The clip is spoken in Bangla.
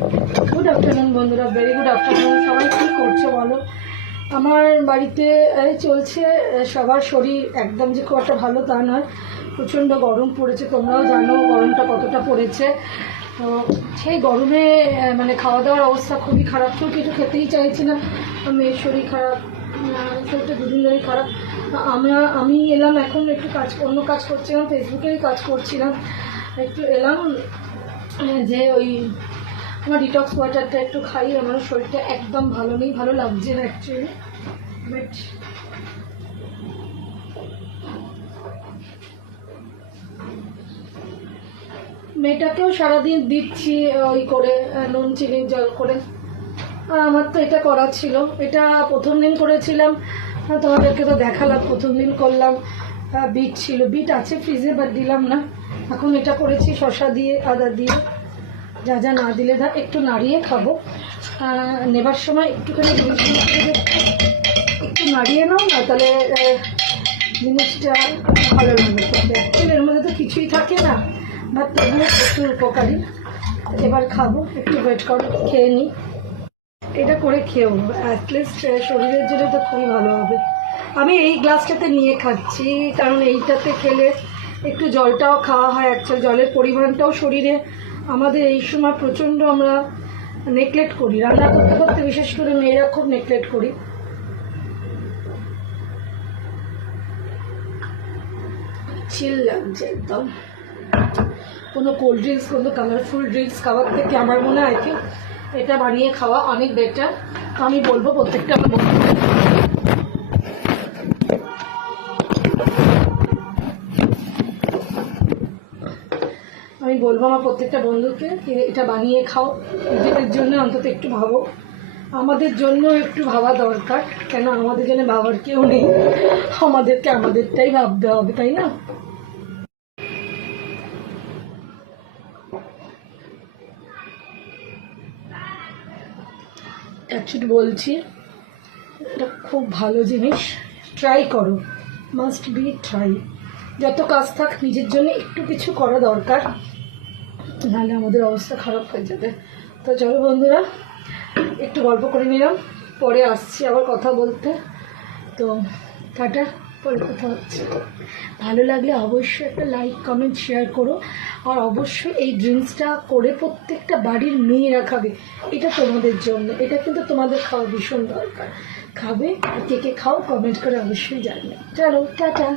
গুড আফটারনুন বন্ধুরা, ভেরি গুড আফটারনুন। সবাই কী করছো বলো? আমার বাড়িতে চলছে, সবার শরীর একদম যে খুব একটা ভালো তা নয়। প্রচণ্ড গরম পড়েছে, তোমরাও জানো গরমটা কতটা পড়েছে। তো সেই গরমে মানে খাওয়া দাওয়ার অবস্থা খুবই খারাপ, কেউ কিছু খেতেই চাইছি না। মেয়ের শরীর খারাপ, শরীরটা দুদিন ধরেই খারাপ। আমি এলাম এখন একটু অন্য কাজ করছিলাম, ফেসবুকেই কাজ করছিলাম। একটু এলাম যে ওই আমার ডিটক্স ওয়াটারটা একটু খাই। আমার শরীরটা একদম ভালো নেই, ভালো লাগছে না অ্যাকচুয়ালি। বাট মেয়েটাকেও সারাদিন দিচ্ছি ওই করে নুন চিনি জল করে। আমার তো এটা করা ছিল, এটা প্রথম দিন করেছিলাম, তোমাদেরকে তো দেখালাম। প্রথম দিন করলাম, বিট ছিল, বিট আছে ফ্রিজে বাট দিলাম না। এখন এটা করেছি শসা দিয়ে, আদা দিয়ে, যা যা না দিলে না একটু নাড়িয়ে খাবো। নেবার সময় একটুখানি একটু নাড়িয়ে নাও না, তাহলে জিনিসটা ভালো লাগবে খেতে। অ্যাকচুয়ালি এর মধ্যে তো কিছুই থাকে না, বাট তবুও প্রচুর উপকারী। এবার খাবো, একটু ওয়েট করো, খেয়ে নিই। এটা করে খেয়েও অ্যাটলিস্ট শরীরের জন্য তো খুবই ভালো হবে। আমি এই গ্লাসটাতে নিয়ে খাচ্ছি, কারণ এইটাতে খেলে একটু জলটাও খাওয়া হয়। অ্যাকচুয়ালি জলের পরিমাণটাও শরীরে আমাদের এই সময় প্রচণ্ড আমরা নেগলেক্ট করি। রান্না করতে করতে বিশেষ করে মেয়েরা খুব নেগলেক্ট করি। চিল লাগছে একদম। কোনো কোল্ড ড্রিঙ্কস, কোনো কালারফুল ড্রিঙ্কস খাওয়ার থেকে আমার মনে হয় কি এটা বানিয়ে খাওয়া অনেক বেটার। আমি বলবো প্রত্যেকটা আমার প্রত্যেকটা বন্ধুকে এটা বানিয়ে খাও, নিজেদের জন্য অন্তত একটু ভাবো। আমাদের জন্য একটু ভাবা দরকার, কেন আমাদের জন্য ভাবার কেউ নেই। আমাদেরকে আমাদেরটাই ভাবতে হবে, তাই না? অ্যাকচুয়ালি বলছি এটা খুব ভালো জিনিস, ট্রাই করো, মাস্ট বি ট্রাই। যত কাজ থাক নিজের জন্য একটু কিছু করা দরকার, নাহলে আমাদের অবস্থা খারাপ হয়ে যাবে। তো চলো বন্ধুরা, একটু গল্প করে নিলাম, পরে আসছি আবার কথা বলতে। তো টাটা, পরে কথা হচ্ছে। ভালো লাগলে অবশ্যই একটা লাইক কমেন্ট শেয়ার করো। আর অবশ্যই এই ড্রিঙ্কসটা করে প্রত্যেকটা বাড়ির মেয়েরা খাবে, এটা তোমাদের জন্য। এটা কিন্তু তোমাদের খাওয়া ভীষণ দরকার। খাবে, আর কে কে খাও কমেন্ট করে অবশ্যই জানিও। চলো টাটা।